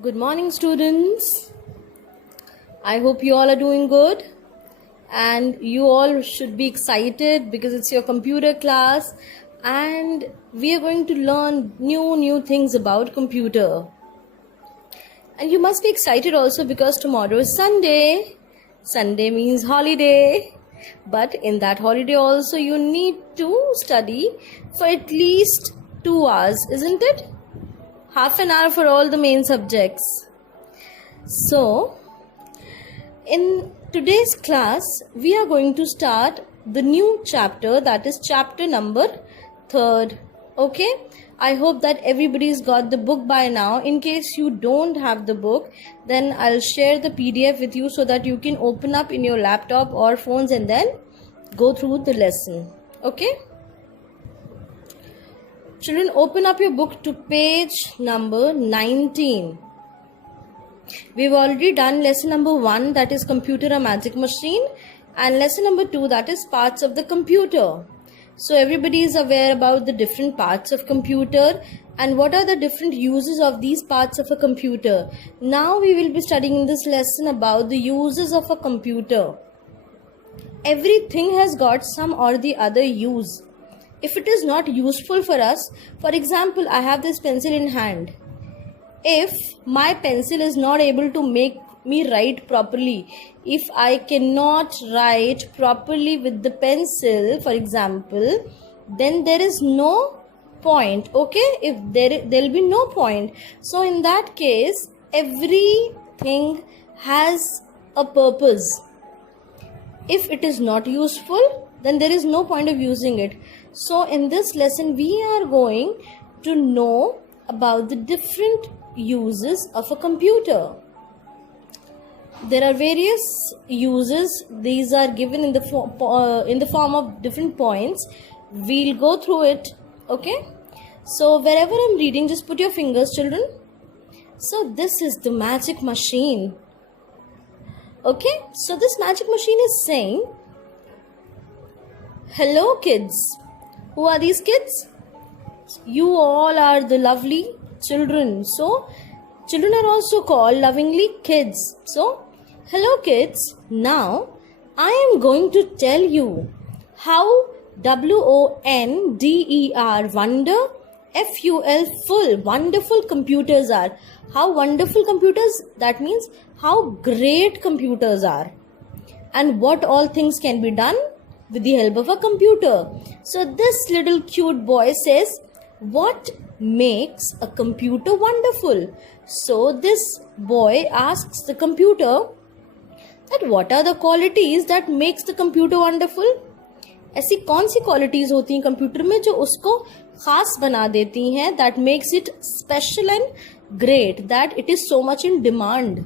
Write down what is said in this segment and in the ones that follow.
Good morning, students. I hope you all are doing good and you all should be excited because it's your computer class and we are going to learn new things about computer. And you must be excited also because tomorrow is Sunday. Sunday means holiday. But in that holiday also you need to study for at least 2 hours, isn't it? Half an hour for all the main subjects. So, in today's class, we are going to start the new chapter, that is chapter number 3. Okay? I hope that everybody's got the book by now. In case you don't have the book, then I'll share the PDF with you so that you can open up in your laptop or phones and then go through the lesson. Okay? Children, open up your book to page number 19. We've already done lesson number 1, that is computer a magic machine, and lesson number 2, that is parts of the computer. So everybody is aware about the different parts of computer and what are the different uses of these parts of a computer. Now we will be studying in this lesson about the uses of a computer. Everything has got some or the other use. If it is not useful for us, for example, I have this pencil in hand. If my pencil is not able to make me write properly, if I cannot write properly with the pencil, for example, then there is no point, okay? If there will be no point. So in that case, everything has a purpose. If it is not useful, then there is no point of using it. So in this lesson, we are going to know about the different uses of a computer. There are various uses. These are given in the form of different points. We'll go through it. Okay. So wherever I'm reading, just put your fingers, children. So this is the magic machine. Okay. So this magic machine is saying, hello kids. Who are these kids? You all are the lovely children. So, children are also called lovingly kids. So, hello kids. Now, I am going to tell you how WONDER, wonder, FUL, full, wonderful computers are. How wonderful computers? That means how great computers are. And what all things can be done with the help of a computer. So this little cute boy says, what makes a computer wonderful? So this boy asks the computer that what are the qualities that makes the computer wonderful? ऐसी कौन सी qualities होती हैं computer में जो उसको खास बना देती हैं, that makes it special and great, that it is so much in demand.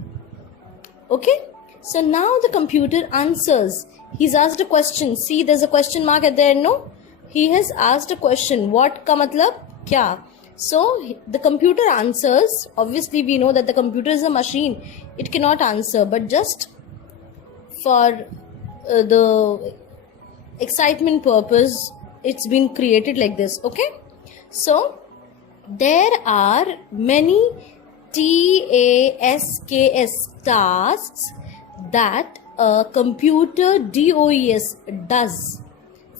Okay? So now the computer answers. He's asked a question. See, there's a question mark at the end, no? He has asked a question. What ka matlab? Kya? So, the computer answers. Obviously, we know that the computer is a machine. It cannot answer. But just for the excitement purpose, it's been created like this. Okay? So, there are many tasks that a computer DOES does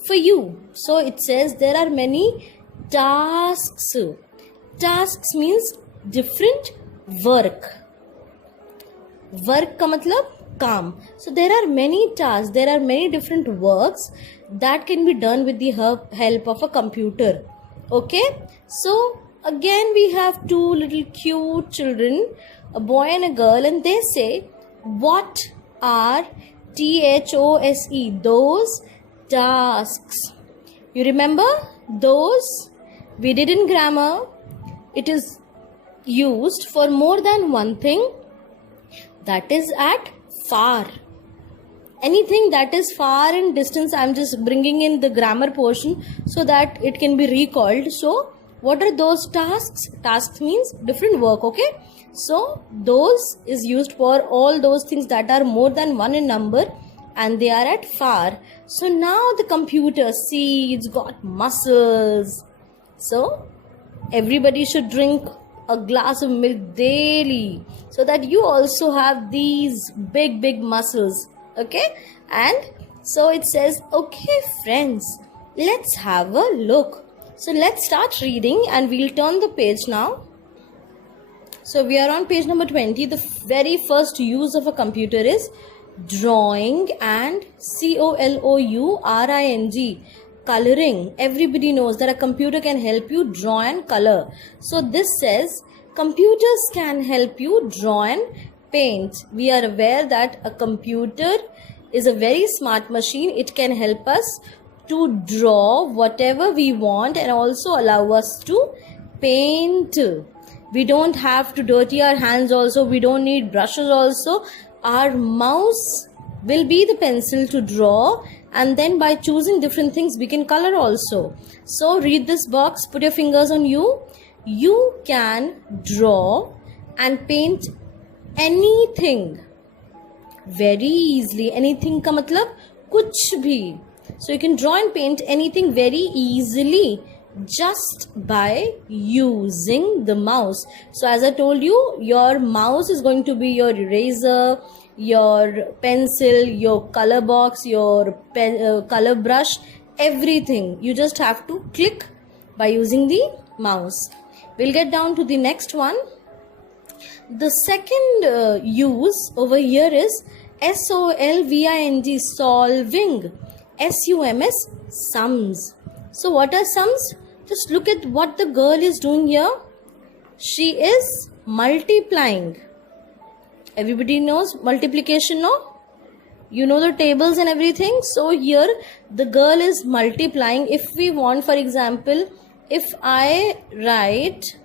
for you. So it says there are many tasks. Tasks means different work. Work ka matlab kaam. So there are many tasks, there are many different works that can be done with the help of a computer. Okay? So again we have two little cute children, a boy and a girl, and they say, what are THOSE, those tasks? You remember those? We did in grammar. It is used for more than one thing. That is at far. Anything that is far in distance, I'm just bringing in the grammar portion so that it can be recalled. So, what are those tasks? Tasks means different work, okay? So, those is used for all those things that are more than one in number and they are at far. So, now the computer, see, it's got muscles. So, everybody should drink a glass of milk daily so that you also have these big muscles. Okay, and so it says, okay friends, let's have a look. So let's start reading and we'll turn the page now. So we are on page number 20. The very first use of a computer is drawing and COLOURING, coloring. Everybody knows that a computer can help you draw and color. So this says computers can help you draw and paint. We are aware that a computer is a very smart machine. It can help us to draw whatever we want and also allow us to paint. We don't have to dirty our hands also. We don't need brushes also. Our mouse will be the pencil to draw, and then by choosing different things we can color also. So read this box, put your fingers on you. You can draw and paint anything very easily. Anything का मतलब कुछ भी. So you can draw and paint anything very easily just by using the mouse. So as I told you, your mouse is going to be your eraser, your pencil, your color box, your color brush, everything. You just have to click by using the mouse. We'll get down to the next one. The second use over here is SOLVING, solving. SUMS, sums. So what are sums? Just look at what the girl is doing here. She is multiplying. Everybody knows multiplication, no? You know the tables and everything. So here the girl is multiplying. If we want, for example, if I write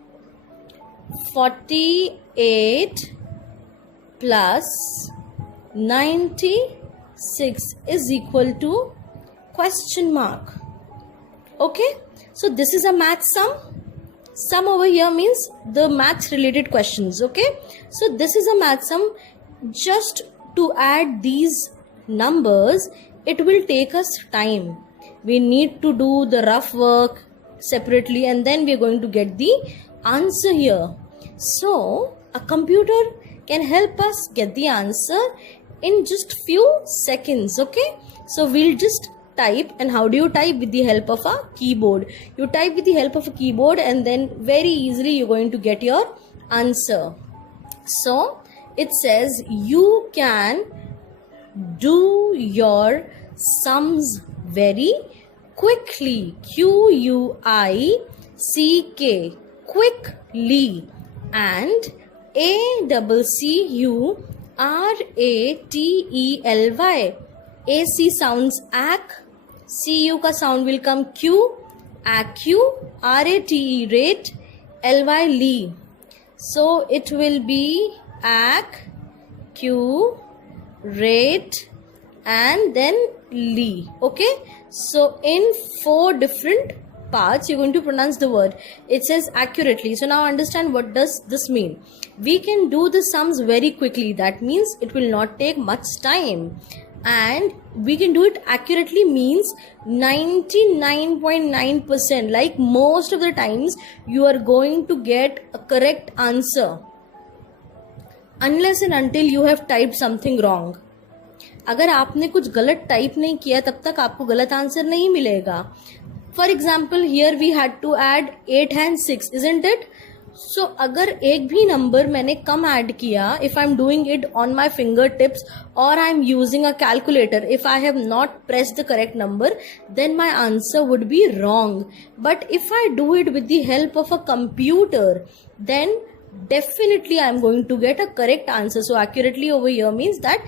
48 plus 96 is equal to question mark. Okay, so this is a math sum. Sum over here means the maths related questions. Okay, so this is a math sum. Just to add these numbers, it will take us time. We need to do the rough work separately and then we are going to get the answer here. So a computer can help us get the answer in just few seconds. Okay, so we'll just type. And how do you type? With the help of a keyboard. You type with the help of a keyboard and then very easily you're going to get your answer. So it says you can do your sums very quickly. QUICK, quickly. And ACCURATELY, AC sounds ac, CU का sound will come Q, ACU, RATE, rate, LY, ly. So it will be ac, Q, rate, and then ly. Okay, so in 4 different parts you're going to pronounce the word. It says accurately. So now understand what does this mean. We can do the sums very quickly. That means it will not take much time. And we can do it accurately means 99.9%. Like most of the times you are going to get a correct answer unless and until you have typed something wrong. अगर आपने कुछ गलत type नहीं किया तब तक आपको गलत आंसर नहीं मिलेगा. For example, here we had to add 8 and 6, isn't it? So अगर एक भी नंबर मैंने कम ऐड किया, if I'm doing it on my fingertips or I'm using a calculator, if I have not pressed the correct number, then my answer would be wrong. But if I do it with the help of a computer, then definitely I'm going to get a correct answer. So accurately over here means that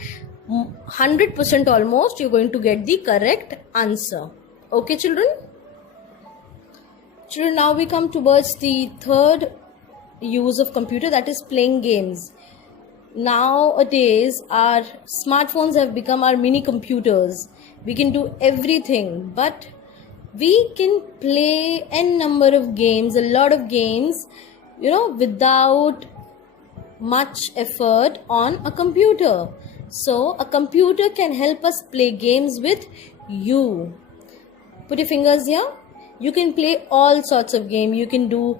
100% almost you're going to get the correct answer. Okay, children? Children, now we come towards the third use of computer, that is playing games. Nowadays our smartphones have become our mini computers. We can do everything, but we can play n number of games, a lot of games, without much effort on a computer. So a computer can help us play games with you. Put your fingers here. You can play all sorts of games. You can do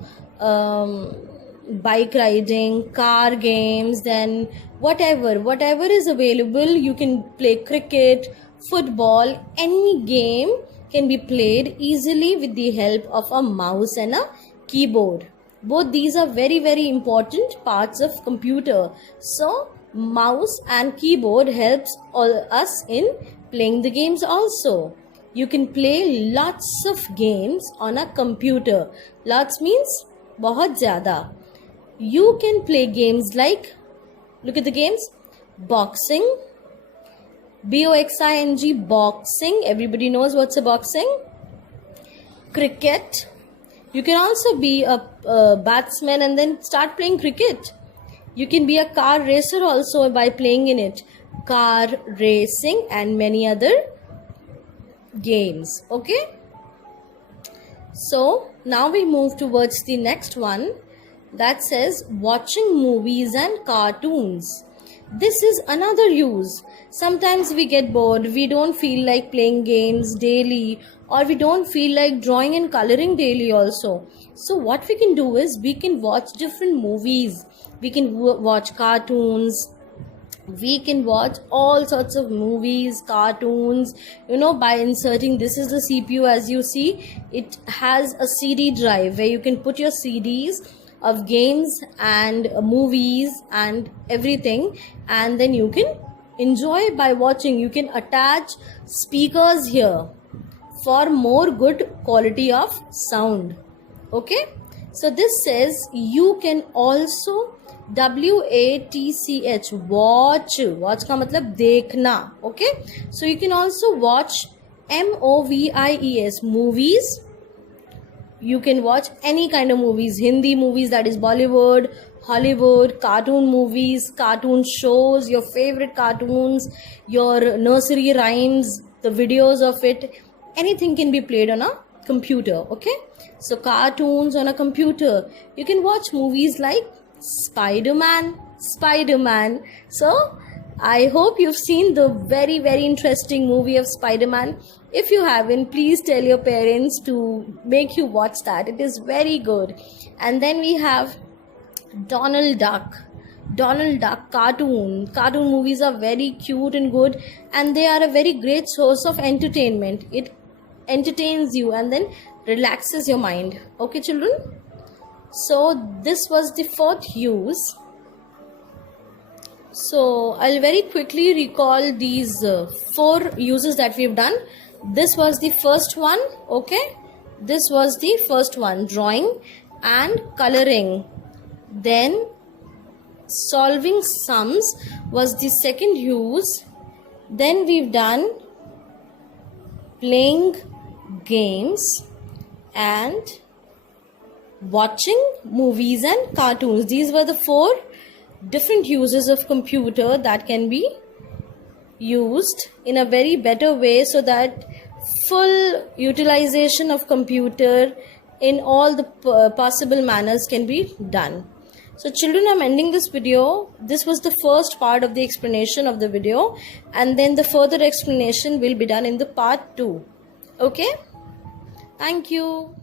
bike riding, car games, then whatever is available. You can play cricket, football, any game can be played easily with the help of a mouse and a keyboard. Both these are very important parts of computer. So mouse and keyboard helps us in playing the games also. You can play lots of games on a computer. Lots means बहुत ज़्यादा. You can play games like, look at the games, boxing, boxing, boxing. Everybody knows what's a boxing. Cricket. You can also be a batsman and then start playing cricket. You can be a car racer also by playing in it. Car racing and many other games. Okay. So now we move towards the next one that says watching movies and cartoons. This is another use. Sometimes we get bored, we don't feel like playing games daily, or we don't feel like drawing and coloring daily also. So what we can do is we can watch different movies, we can watch cartoons, we can watch all sorts of movies, cartoons, by inserting, this is the CPU. As you see, it has a CD drive where you can put your CDs of games and movies and everything, and then you can enjoy by watching. You can attach speakers here for more good quality of sound. Okay, so this says you can also WATCH, watch का मतलब देखना. Okay, so you can also watch MOVIES, movies. You can watch any kind of movies, Hindi movies, that is Bollywood, Hollywood, cartoon movies, cartoon shows, your favorite cartoons, your nursery rhymes, the videos of it, anything can be played on a computer. Okay, so cartoons on a computer. You can watch movies like Spider-Man. So I hope you've seen the very interesting movie of Spider-Man. If you haven't, please tell your parents to make you watch that. It is very good. And then we have Donald Duck cartoon. Cartoon movies are very cute and good, and they are a very great source of entertainment. It entertains you and then relaxes your mind. Okay, children? So this was the fourth use. So I'll very quickly recall these 4 uses that we've done. This was the first one. Okay, this was the first one, drawing and coloring. Then solving sums was the second use. Then we've done playing games and watching movies and cartoons. These were the 4 different uses of computer that can be used in a very better way, so that full utilization of computer in all the possible manners can be done. So children, I'm ending this video. This was the first part of the explanation of the video, and then the further explanation will be done in the part 2. Okay, thank you.